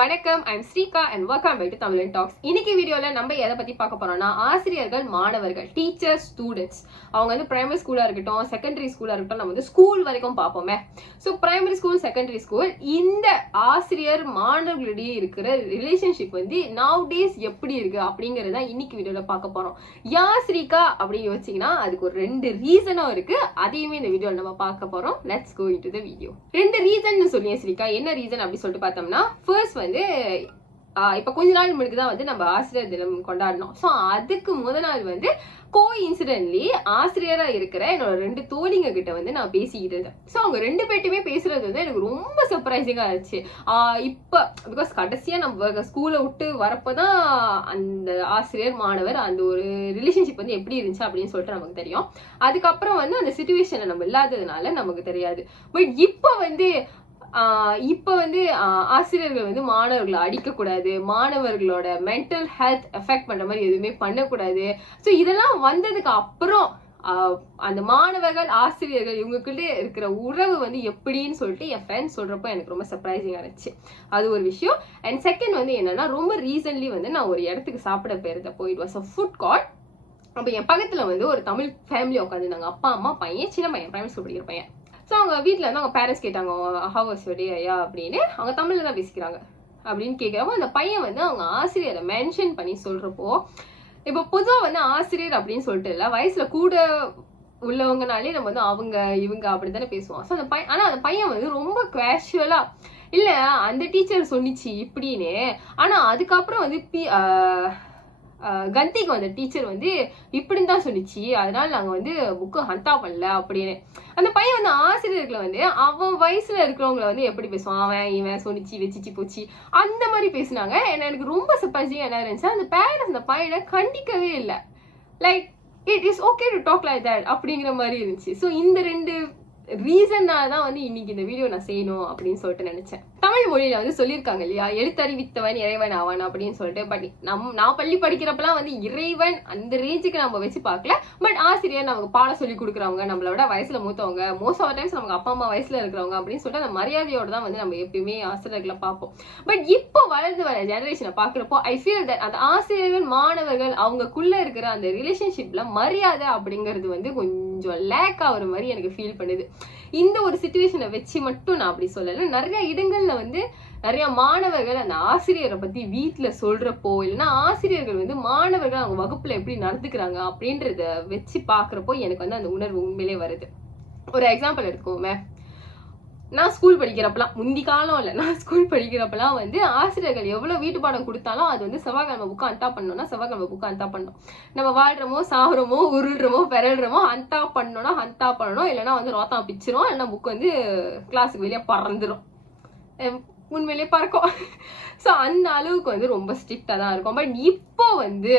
வணக்கம், I'm Srika and welcome back to Tamilan talks. இன்னைக்கு வீடியோல நம்ம எதை பத்தி பார்க்க போறோம்னா, ஆசிரியர்கள், மாணவர்கள், டீச்சர்ஸ், ஸ்டூடெண்ட்ஸ், அவங்க வந்து பிரைமரி ஸ்கூலா இருக்கட்டும், செகண்டரி ஸ்கூலா இருக்கட்டும், நம்ம வந்து ஸ்கூல் வரைக்கும் பார்ப்போமே. So primary school, secondary school, இந்த ஆசிரியர் மாணவர்களிடையே இருக்கிற ரிலேஷன்ஷிப் வந்து நவ் டேஸ் எப்படி இருக்கு அப்படிங்கறத இன்னைக்கு வீடியோல பார்க்க போறோம். யா ஸ்ரீகா அப்படின்னு யோசிச்சீங்கன்னா அதுக்கு ஒரு 2 ரீசனும் இருக்கு. அதையுமே இந்த வீடியோல நம்ம பார்க்க போறோம். Let's go into the video. 2 reason சொல்லியே ஸ்ரீகா, என்ன ரீசன் அப்படி சொல்லிட்டு பார்த்தோம்னா, ஃபர்ஸ்ட் வந்து இப்ப கொஞ்ச நாள் முன்னாடி தான் வந்து நம்ம ஆசிரியர் தினம் கொண்டாடணும். ஸோ அதுக்கு முதல் நாள் வந்து கோஇன்சிடென்ட்லி ஆசிரியரா இருக்கிற என்னோட 2 தோழிங்க கிட்ட வந்து நான் பேசிக்கிட்டு இருந்தேன். ஸோ அவங்க 2 பேர்ட்டுமே பேசுறது வந்து எனக்கு ரொம்ப சர்ப்ரைசிங்கா இருந்துச்சு. இப்ப பிகாஸ் கடைசியா நம்ம ஸ்கூலை விட்டு வரப்பதான் அந்த ஆசிரியர் மாணவர் அந்த ஒரு ரிலேஷன்ஷிப் வந்து எப்படி இருந்துச்சு அப்படின்னு சொல்லிட்டு நமக்கு தெரியும். அதுக்கப்புறம் வந்து அந்த சிச்சுவேஷன்ல நம்ம இல்லாததுனால நமக்கு தெரியாது. பட் இப்ப வந்து ஆசிரியர்கள் வந்து மாணவர்களை அடிக்கக்கூடாது, மாணவர்களோட மென்டல் ஹெல்த் எஃபெக்ட் பண்ற மாதிரி எதுவுமே பண்ணக்கூடாது. ஸோ இதெல்லாம் வந்ததுக்கு அப்புறம் அந்த மாணவர்கள், ஆசிரியர்கள் இவங்ககிட்ட இருக்கிற உறவு வந்து எப்படின்னு சொல்லிட்டு என் ஃப்ரெண்ட்ஸ் சொல்றப்போ எனக்கு ரொம்ப சர்ப்ரைசிங்கா இருந்துச்சு. அது ஒரு விஷயம். அண்ட் செகண்ட் வந்து என்னன்னா, ரொம்ப ரீசன்ட்லி வந்து நான் ஒரு இடத்துக்கு சாப்பிட போயிருந்தப்போ, it was a food card. அப்ப என் பக்கத்துல வந்து ஒரு தமிழ் ஃபேமிலி உட்காந்துருந்தாங்க. அப்பா, அம்மா, பையன், சின்ன பையன், பிரைமரி ஸ்கூல் படிக்கிற பையன். ஸோ அவங்க வீட்டில் வந்து அவங்க பேரண்ட்ஸ் கேட்டாங்க, ஹவ் வாஸ் யுவர் டே ஐயா அப்படின்னு. அவங்க தமிழ்ல தான் பேசிக்கிறாங்க. அப்படின்னு கேட்குறப்போ அந்த பையன் வந்து அவங்க ஆசிரியரை மென்ஷன் பண்ணி சொல்றப்போ, இப்போ பொதுவாக வந்து ஆசிரியர் அப்படின்னு சொல்லிட்டு இல்லை, வயசுல கூட உள்ளவங்கனாலே நம்ம வந்து அவங்க இவங்க அப்படி தானே பேசுவோம். ஸோ அந்த பையன், ஆனால் அந்த பையன் வந்து ரொம்ப கேஷுவலா இல்லை அந்த டீச்சர் சொன்னிச்சு இப்படின்னு. ஆனால் அதுக்கப்புறம் வந்து கந்திக்கு வந்த டீச்சர் வந்து இப்படின்னு தான் சொன்னிச்சு, அதனால நாங்க வந்து புக்கு ஹந்தா பண்ணல அப்படின்னு. அந்த பையன் வந்து ஆசிரியர்களை வந்து அவன் வயசுல இருக்கிறவங்களை வந்து எப்படி பேசுவான், அவன் இவன் சொன்னிச்சு வச்சிச்சு போச்சு அந்த மாதிரி பேசினாங்க. எனக்கு ரொம்ப சர்ப்ரைசிங்கா என்ன இருந்துச்சு, அந்த பேரண்ட்ஸ் அந்த பையனை கண்டிக்கவே இல்லை. Like it is okay to talk like that அப்படிங்கிற மாதிரி இருந்துச்சு. ஸோ இந்த 2 ரீசன்னால தான் வந்து இன்னைக்கு இந்த வீடியோ நான் செய்யணும் அப்படின்னு சொல்லிட்டு நினைச்சேன். தமிழ் மொழியில வந்து சொல்லியிருக்காங்க இல்லையா, எழுத்தறிவித்தவன் இறைவன் ஆவான் அப்படின்னு சொல்லிட்டு. பட் நான் பள்ளி படிக்கிறப்பெல்லாம் வந்து இறைவன் அந்த ரேஞ்சுக்கு நம்ம வச்சு பார்க்கல. பட் ஆசிரியர் நமக்கு பாடம் சொல்லி கொடுக்குறவங்க, நம்மளோட வயசுல மூத்தவங்க, மோஸ்ட் ஆஃப் டைம்ஸ் நமக்கு அப்பா அம்மா வயசுல இருக்கிறவங்க அப்படின்னு சொல்லிட்டு அந்த மரியாதையோட தான் வந்து நம்ம எப்பயுமே ஆசிரியர்களை பார்ப்போம். பட் இப்போ வளர்ந்து வர ஜெனரேஷனை பாக்குறப்போ ஐ ஃபீல் தட் அந்த ஆசிரியர்கள், மாணவர்கள் அவங்களுக்குள்ள இருக்கிற அந்த ரிலேஷன்ஷிப்ல மரியாதை அப்படிங்கிறது வந்து கொஞ்சம் லேக் ஆகுற மாதிரி எனக்கு ஃபீல் பண்ணுது. இந்த ஒரு சிச்சுவேஷனை வச்சு மட்டும் நான் அப்படி சொல்லல. நிறைய இடங்கள்ல வந்து நிறைய மாணவர்கள் அந்த ஆசிரியரை பத்தி வீட்டுல சொல்றப்போ, இல்லைன்னா ஆசிரியர்கள் வந்து மாணவர்கள் அவங்க வகுப்புல எப்படி நடந்துக்கிறாங்க அப்படின்றத வச்சு பாக்குறப்போ எனக்கு வந்து அந்த உணர்வு உண்மையிலே வருது. ஒரு எக்ஸாம்பிள் எடுத்துக்கோமே, நான் ஸ்கூல் படிக்கிறப்பெல்லாம், முந்தி காலம் இல்லை, நான் ஸ்கூல் படிக்கிறப்பெல்லாம் வந்து ஆசிரியர்கள் எவ்வளவு வீட்டு பாடம் கொடுத்தாலும் அது வந்து செவ்வாய்க்கிழமை புக்கு அந்தா பண்ணோம்னா செவ்வாய்க்கிழமை புக்கு அந்தா பண்ணணும். நம்ம வாழ்றோமோ சாகுறோமோ உருள்றோமோ பெறல்றோமோ அந்தா பண்ணோம்னா அந்தா பண்ணணும், இல்லைன்னா வந்து ரோத்தா பிச்சிரும், இல்லைன்னா புக்கு வந்து கிளாஸுக்கு வெளியே பறந்துடும். உண்மையிலேயே பறக்கும். ஸோ அந்த அளவுக்கு வந்து ரொம்ப ஸ்ட்ரிக்டா தான் இருக்கும். பட் இப்போ வந்து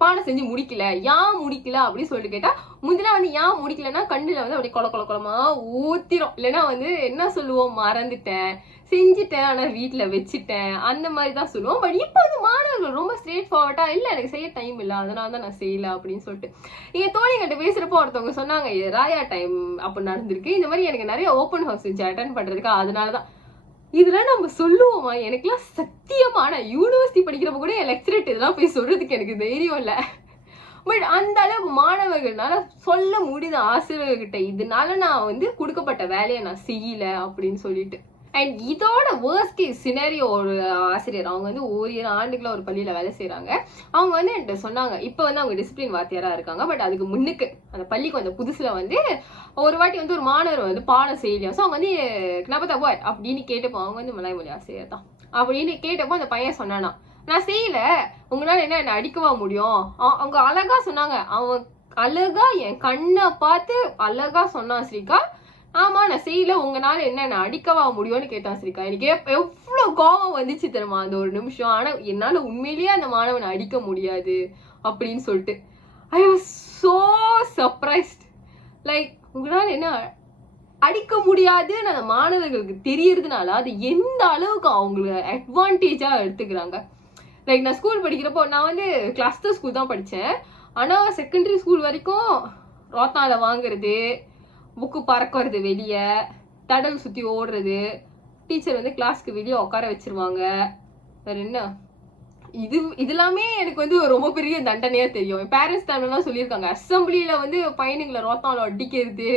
பாடம் செஞ்சு முடிக்கல, ஏன் முடிக்கல அப்படின்னு சொல்லிட்டு கேட்டா, முதல்ல வந்து ஏன் முடிக்கலன்னா கண்ணுல வந்து அப்படியே குளமா ஊத்திரும். இல்லைன்னா வந்து என்ன சொல்லுவோம், மறந்துட்டேன், செஞ்சுட்டேன் ஆனா வீட்டுல வச்சுட்டேன், அந்த மாதிரி தான் சொல்லுவோம். பட் இப்போ வந்து மாணவர்கள் ரொம்ப ஸ்ட்ரெயிட் ஃபார்வர்டா, இல்ல எனக்கு செய்ய டைம் இல்லை அதனால தான் நான் செய்யல அப்படின்னு சொல்லிட்டு. எங்க தோழிகிட்ட பேசுறப்போ ஒருத்தவங்க சொன்னாங்க, ராயா டைம் அப்ப நடந்திருக்கு, இந்த மாதிரி எனக்கு நிறைய ஓப்பன் ஹவுஸ் வச்சு அட்டன் பண்றதுக்கு, அதனாலதான். இதெல்லாம் நம்ம சொல்லுவோமா? எனக்குலாம் சத்தியமான யூனிவர்சிட்டி படிக்கிறப்ப கூட என் லெக்சரேட் இதெல்லாம் போய் சொல்றதுக்கு எனக்கு தைரியம் இல்லை. பட் அந்த அளவுக்கு மாணவர்கள்னால சொல்ல முடியுது ஆசிரியர்கிட்ட, இதனால நான் வந்து கொடுக்கப்பட்ட வேலையை நான் செய்யல அப்படின்னு சொல்லிட்டு. அண்ட் இதோட வேர்ஸ்ட் கேஸ் சினாரியோ, ஒரு ஆசிரியர் அவங்க வந்து 1 ஆண்டுக்குள்ள ஒரு பள்ளியில வேலை செய்யறாங்க. அவங்க வந்து என்கிட்ட சொன்னாங்க, இப்ப வந்து அவங்க டிசிப்ளின் வாத்தியாரா இருக்காங்க. பட் அதுக்கு முன்னுக்கு அந்த பள்ளிக்கு வந்த புதுசுல வந்து ஒரு வாட்டி வந்து ஒரு மாணவர் வந்து பாடம் செய்யலையா. ஸோ அவங்க வந்து நபத்தா போய் அப்படின்னு கேட்டப்போ, அவங்க வந்து மலாய் மொழி ஆசிரியர் தான் அப்படின்னு கேட்டப்போ அந்த பையன் சொன்னானா, நான் செய்யல, உங்களால என்ன அடிக்கவா முடியும். அவங்க அழகா சொன்னாங்க, அவன் அழகா என் கண்ணை பார்த்து அழகா சொன்னான், ஸ்ரீகா ஆமா நான் செய்யல, உங்களால என்ன அடிக்கவா முடியும்னு கேட்டான் ஸ்ரீகா. எனக்கு எவ்வளவு கோபம் வந்துச்சு தெரியுமா அந்த ஒரு நிமிஷம். ஆனா என்னால உண்மையிலேயே அந்த மாணவனை அடிக்க முடியாது அப்படின்னு சொல்லிட்டு I was so surprised. Like உங்களால என்ன அடிக்க முடியாதுன்னு அந்த மாணவர்களுக்கு தெரியறதுனால அது எந்த அளவுக்கு அவங்களுக்கு அட்வான்டேஜா எடுத்துக்கிறாங்க. லைக் நான் ஸ்கூல் படிக்கிறப்போ, நான் வந்து கிளஸ்டர் ஸ்கூல் தான் படித்தேன். ஆனால் செகண்டரி ஸ்கூல் வரைக்கும் ரோத்தால வாங்குறது, புக்கு பறக்கிறது, வெளியே தடல் சுற்றி ஓடுறது, டீச்சர் வந்து கிளாஸ்க்கு வெளியே உட்கார வச்சிருவாங்க. வேற என்ன, இதெல்லாமே எனக்கு வந்து ரொம்ப பெரிய தண்டனையா தெரியும். பேரண்ட்ஸ் டைம்லாம் சொல்லியிருக்காங்க, அசம்பிளியில வந்து பையனுங்களை ரோத்தால அடிக்கிறது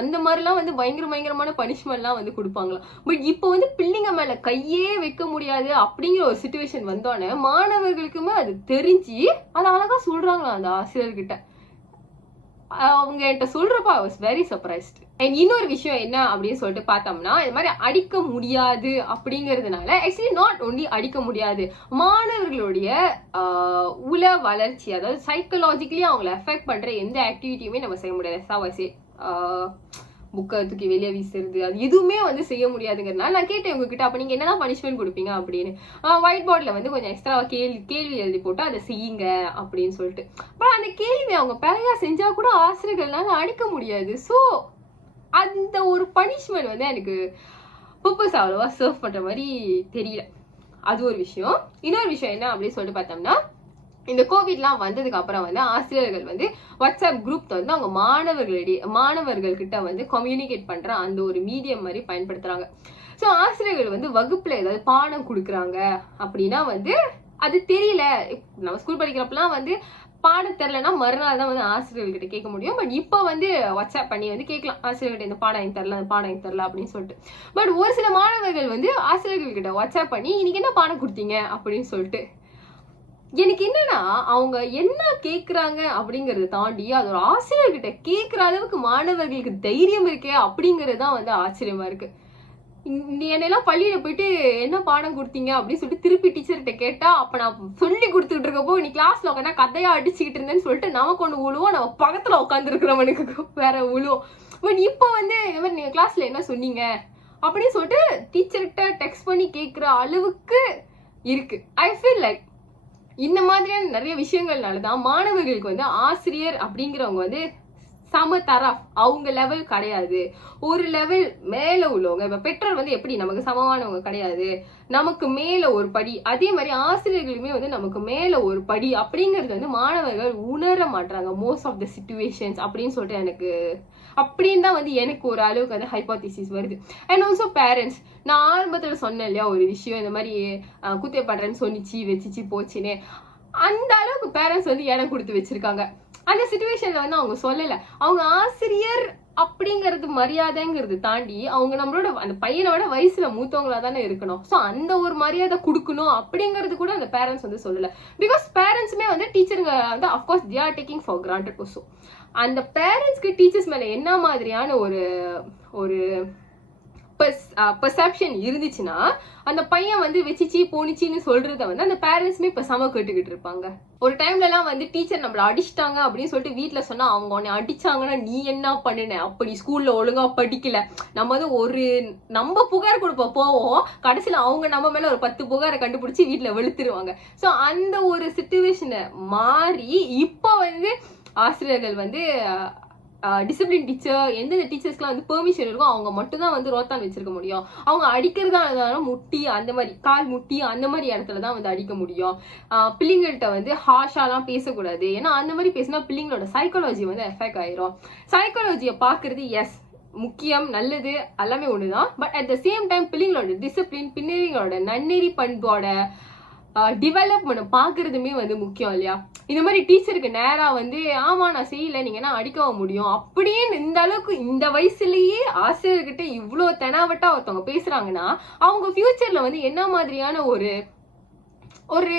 அந்த மாதிரிலாம் வந்து பயங்கரமான பனிஷ்மெண்ட்லாம் வந்து கொடுப்பாங்களாம். பட் இப்போ வந்து பிள்ளைங்க மேல கையே வைக்க முடியாது அப்படிங்கிற ஒரு சுச்சுவேஷன் வந்தோடனே மாணவர்களுக்குமே அது தெரிஞ்சு அதை அழகா சொல்றாங்களா அந்த ஆசிரியர்கிட்ட. அவங்க என்கிட்ட சொல்றப்ப I was very surprised. And இன்னொரு விஷயம் என்ன அப்படின்னு சொல்லிட்டு பார்த்தோம்னா, இது மாதிரி அடிக்க முடியாது அப்படிங்கிறதுனால ஆக்சுவலி நாட் ஒன்லி அடிக்க முடியாது, மாணவர்களுடைய உள வளர்ச்சி, அதாவது சைக்கலாஜிக்கலி அவங்களை எஃபெக்ட் பண்ற எந்த ஆக்டிவிட்டியுமே நம்ம செய்ய முடியாது. சாவாசி புக்கை தூக்கி வெளியே வீசுறது, அது எதுவுமே வந்து செய்ய முடியாதுங்கிறதுனால நான் கேட்டேன் உங்ககிட்ட, அப்ப நீங்க என்னதான் பனிஷ்மெண்ட் கொடுப்பீங்க அப்படின்னு. ஒயிட் போர்ட்ல வந்து கொஞ்சம் எக்ஸ்ட்ரா கேள்வி எழுதி போட்டு அதை செய்யுங்க அப்படின்னு சொல்லிட்டு. பட் அந்த கேள்வி அவங்க பிழையா செஞ்சா கூட ஆசிரியர்கள்னால அடிக்க முடியாது. ஸோ அந்த ஒரு பனிஷ்மெண்ட் வந்து எனக்கு பர்பஸ் அவ்வளவா சர்வ் பண்ற மாதிரி தெரியல. அது ஒரு விஷயம். இன்னொரு விஷயம் என்ன அப்படின்னு சொல்லிட்டு பார்த்தோம்னா, இந்த கோவிட்லாம் வந்ததுக்கு அப்புறம் வந்து ஆசிரியர்கள் வந்து வாட்ஸ்அப் குரூப் வந்து அவங்க மாணவர்கள் கிட்ட வந்து கம்யூனிகேட் பண்ற அந்த ஒரு மீடியம் மாதிரி பயன்படுத்துறாங்க. ஸோ ஆசிரியர்கள் வந்து வகுப்புல ஏதாவது பாடம் கொடுக்குறாங்க அப்படின்னா வந்து அது தெரியல. நம்ம ஸ்கூல் படிக்கிறப்பெல்லாம் வந்து பாடம் தெரியலன்னா மறுநாள் தான் வந்து ஆசிரியர்கிட்ட கேட்க முடியும். பட் இப்போ வந்து வாட்ஸ்அப் பண்ணி வந்து கேட்கலாம், ஆசிரியர்கிட்ட இந்த பாடம் எனக்கு தெரியல, அந்த பாடம் எனக்கு தெரியல அப்படின்னு சொல்லிட்டு. பட் ஒரு சில மாணவர்கள் வந்து ஆசிரியர்கள்கிட்ட வாட்ஸ்அப் பண்ணி இன்னைக்கு என்ன பாடம் கொடுத்தீங்க அப்படின்னு சொல்லிட்டு. எனக்கு என்னன்னா, அவங்க என்ன கேக்குறாங்க அப்படிங்கறத தாண்டி அது ஒரு ஆசிரியர்கிட்ட கேட்கிற அளவுக்கு மாணவர்களுக்கு தைரியம் இருக்கே அப்படிங்கிறது தான் வந்து ஆச்சரியமா இருக்கு. என்னெல்லாம் பள்ளியில போயிட்டு என்ன பாடம் கொடுத்தீங்க அப்படின்னு சொல்லிட்டு திருப்பி டீச்சர்கிட்ட கேட்டா, அப்ப நான் சொல்லி கொடுத்துட்டு இருக்கப்போ நீ கிளாஸ்ல உட்காந்து கதையா அடிச்சுக்கிட்டு இருந்தேன்னு சொல்லிட்டு நமக்கு ஒண்ணு உழுவோம், நம்ம பக்கத்துல உட்காந்து இருக்கிறவனுக்கு வேற உழுவோம். பட் இப்போ வந்து இந்த மாதிரி நீங்க கிளாஸ்ல என்ன சொன்னீங்க அப்படின்னு சொல்லிட்டு டீச்சர்கிட்ட டெக்ஸ்ட் பண்ணி கேட்கிற அளவுக்கு இருக்கு. ஐ ஃபீல் லைக் இந்த மாதிரியான நிறைய விஷயங்கள்னாலதான் மாணவர்களுக்கு வந்து ஆசிரியர் அப்படிங்கிறவங்க வந்து சம தரா அவங்க லெவல் கிடையாது, ஒரு லெவல் மேல உள்ளவங்க. இப்ப பெற்றோர் வந்து எப்படி நமக்கு சமமானவங்க கிடையாது, நமக்கு மேல ஒரு படி, அதே மாதிரி ஆசிரியர்களுமே வந்து நமக்கு மேல ஒரு படி அப்படிங்கிறது வந்து மாணவர்கள் உணர மாட்டாங்க மோஸ்ட் ஆஃப் த சிச்சுவேஷன்ஸ் அப்படின்னு சொல்லிட்டு எனக்கு அப்படின்னு தான் வந்து எனக்கு ஒரு அளவுக்கு வந்து ஹைபோதிசிஸ் வருது. அண்ட் ஆல்சோ பேரண்ட்ஸ், நான் ஆரம்பத்துல சொன்னேன் இல்லையா ஒரு விஷயம், இந்த மாதிரி குத்திய பண்றேன்னு சொன்னிச்சு வச்சிச்சு போச்சுன்னு, அந்த அளவுக்கு பேரண்ட்ஸ் வந்து இடம் கொடுத்து வச்சிருக்காங்க. அந்த சிச்சுவேஷன்ல வந்து அவங்க சொல்லல, அவங்க ஆசிரியர் அப்படிங்கிறது மரியாதைங்கிறது தாண்டி அவங்க நம்மளோட அந்த பையனோட வயசுல மூத்தவங்களா தானே இருக்கணும். ஸோ அந்த ஒரு மரியாதை கொடுக்கணும் அப்படிங்கிறது கூட அந்த பேரண்ட்ஸ் வந்து சொல்லல. பிகாஸ் பேரண்ட்ஸுமே வந்து டீச்சருங்க வந்து of course they are taking for granted also. அந்த பேரண்ட்ஸ்க்கு டீச்சர்ஸ் மேல என்ன மாதிரியான ஒரு பெர்செப்ஷன் இருந்துச்சுன்னா அந்த பையன் வந்து வச்சிச்சு போனிச்சின்னு சொல்றத வந்து அந்த பேரண்ட்ஸுமே இப்ப சம கேட்டுக்கிட்டு இருப்பாங்க. ஒரு டைம்ல எல்லாம் வந்து டீச்சர் நம்மள அடிச்சிட்டாங்க அப்படின்னு சொல்லிட்டு வீட்டுல சொன்னா அவங்க உன்னை அடிச்சாங்கன்னா நீ என்ன பண்ணுன, அப்படி ஸ்கூல்ல ஒழுங்கா படிக்கல, நம்ம வந்து நம்ம புகார் கொடுப்ப போவோம், கடைசியில அவங்க நம்ம மேல ஒரு 10 புகாரை கண்டுபிடிச்சு வீட்டுல வெளுத்துருவாங்க. சோ அந்த ஒரு சிச்சுவேஷனை மாறி இப்போ வந்து ஆசிரியர்கள் வந்து டிசிப்ளின் டீச்சர், எந்தெந்த டீச்சர்ஸ்க்குலாம் வந்து பெர்மிஷன் இருக்கும் அவங்க மட்டும்தான் வந்து ரோத்தான் வச்சிருக்க முடியும். அவங்க அடிக்கிறதா இருந்தாலும் முட்டி அந்த மாதிரி கால் முட்டி அந்த மாதிரி இடத்துல தான் வந்து அடிக்க முடியும். பிள்ளைங்கள்ட்ட வந்து ஹாஷாலாம் பேசக்கூடாது, ஏன்னா அந்த மாதிரி பேசினா பிள்ளைங்களோட சைக்காலஜி வந்து எஃபெக்ட் ஆயிரும். சைக்காலஜியை பாக்குறது எஸ் முக்கியம், நல்லது, எல்லாமே ஒண்ணுதான். But at the same time பிள்ளைங்களோட டிசிப்ளின், பிள்ளைங்களோட நன்னெறி பண்போட டெவலப்மெண்ட் பாக்குறதுமே வந்து முக்கியம் இல்லையா. இந்த மாதிரி டீச்சருக்கு நேரா வந்து ஆமா நான் செய்யல நீங்க என்ன அடிக்கவும் முடியும் அப்படின்னு இந்த அளவுக்கு இந்த வயசுலயே ஆசிரியர்கிட்ட இவ்வளவு தெனாவட்டா ஒருத்தவங்க பேசுறாங்கன்னா அவங்க ஃபியூச்சர்ல வந்து என்ன மாதிரியான ஒரு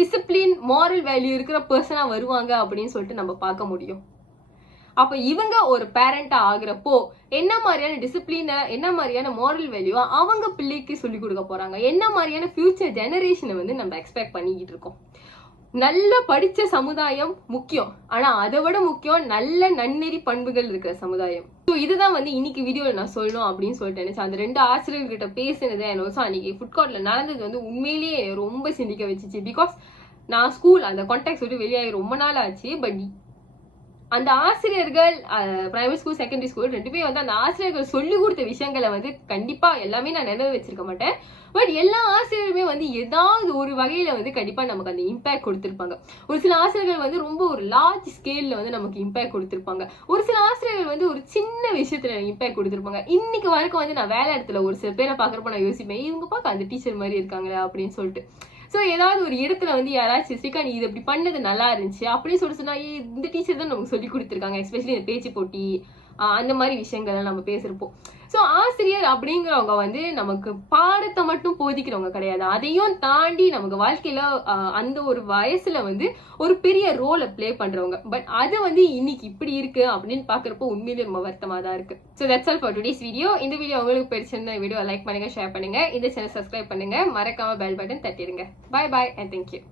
டிசிப்ளின் மாரல் வேல்யூ இருக்கிற பர்சனா வருவாங்க அப்படின்னு சொல்லிட்டு நம்ம பார்க்க முடியும். அப்ப இவங்க ஒரு பேரண்டா ஆகுறப்போ என்ன மாதிரியான டிசிப்ளின, என்ன மாதிரியான மாரல் வேல்யூ அவங்க பிள்ளைக்கு சொல்லி கொடுக்க போறாங்க, என்ன மாதிரியான ஃபியூச்சர் ஜெனரேஷனை வந்து நம்ம எக்ஸ்பெக்ட் பண்ணிக்கிட்டு இருக்கோம். நல்ல படிச்ச சமுதாயம் முக்கியம், ஆனா அதை விட முக்கியம் நல்ல நன்னெறி பண்புகள் இருக்கிற சமுதாயம். ஸோ இதுதான் வந்து இன்னைக்கு வீடியோல நான் சொல்லணும் அப்படின்னு சொல்லிட்டு நினைச்சேன். அந்த 2 ஆசிரியர்கிட்ட பேசினது அன்னைக்கு ஃபுட்கோர்ட்ல நடந்தது வந்து உண்மையிலேயே ரொம்ப சிந்திக்க வச்சுச்சு. பிகாஸ் நான் ஸ்கூல் அந்த கான்டாக்ட் விட்டு வெளியாகி ரொம்ப நாள் ஆச்சு. பட் அந்த ஆசிரியர்கள் பிரைமரி ஸ்கூல் செகண்டரி ஸ்கூல் ரெண்டுமே வந்து அந்த ஆசிரியர்கள் சொல்லி கொடுத்த விஷயங்களை வந்து கண்டிப்பா எல்லாமே நான் நினைவு வச்சிருக்க மாட்டேன். பட் எல்லா ஆசிரியருமே வந்து ஏதாவது ஒரு வகையில வந்து கண்டிப்பா நமக்கு அந்த இம்பாக்ட் கொடுத்திருப்பாங்க. ஒரு சில ஆசிரியர்கள் வந்து ரொம்ப ஒரு லார்ஜ் ஸ்கேல்ல வந்து நமக்கு இம்பாக்ட் கொடுத்திருப்பாங்க. ஒரு சில ஆசிரியர்கள் வந்து ஒரு சின்ன விஷயத்துல இம்பாக்ட் கொடுத்திருப்பாங்க. இன்னைக்கு வரைக்கும் வந்து நான் வேலை இடத்துல ஒரு சில பேரை பாக்குறப்ப நான் யோசிப்பேன், இவங்க பார்க்க அந்த டீச்சர் மாதிரி இருக்காங்களா அப்படின்னு சொல்லிட்டு. சோ ஏதாவது ஒரு இடத்துல வந்து யாராச்சும் ஸ்ரீகா நீ இது இப்படி பண்ணது நல்லா இருந்துச்சு அப்படின்னு சொல்லி சொன்னா, இந்த டீச்சர் தான் நமக்கு சொல்லி கொடுத்துருக்காங்க. எஸ்பெஷலி இந்த பேச்சு போட்டி அந்த மாதிரி விஷயங்கள்லாம் நம்ம பேசுறப்போ. சோ ஆசிரியர் அப்படிங்கிறவங்க வந்து நமக்கு பாடத்தை மட்டும் போதிக்கிறவங்க கிடையாது. அதையும் தாண்டி நமக்கு வாழ்க்கையில அந்த ஒரு வயசுல வந்து ஒரு பெரிய ரோலை பிளே பண்றவங்க. பட் அது வந்து இன்னைக்கு இப்படி இருக்கு அப்படின்னு பாக்குறப்போ உண்மையிலேயே ரொம்ப வருத்தமா தான் இருக்கு. So that's all for today's video. இந்த வீடியோ உங்களுக்கு பிடிச்சிருந்தா வீடியோ லைக் பண்ணுங்க, ஷேர் பண்ணுங்க, இந்த சேனல் சப்ஸ்கிரைப் பண்ணுங்க, மறக்காம பெல் பட்டன் தட்டிடுங்க. Bye bye and thank you.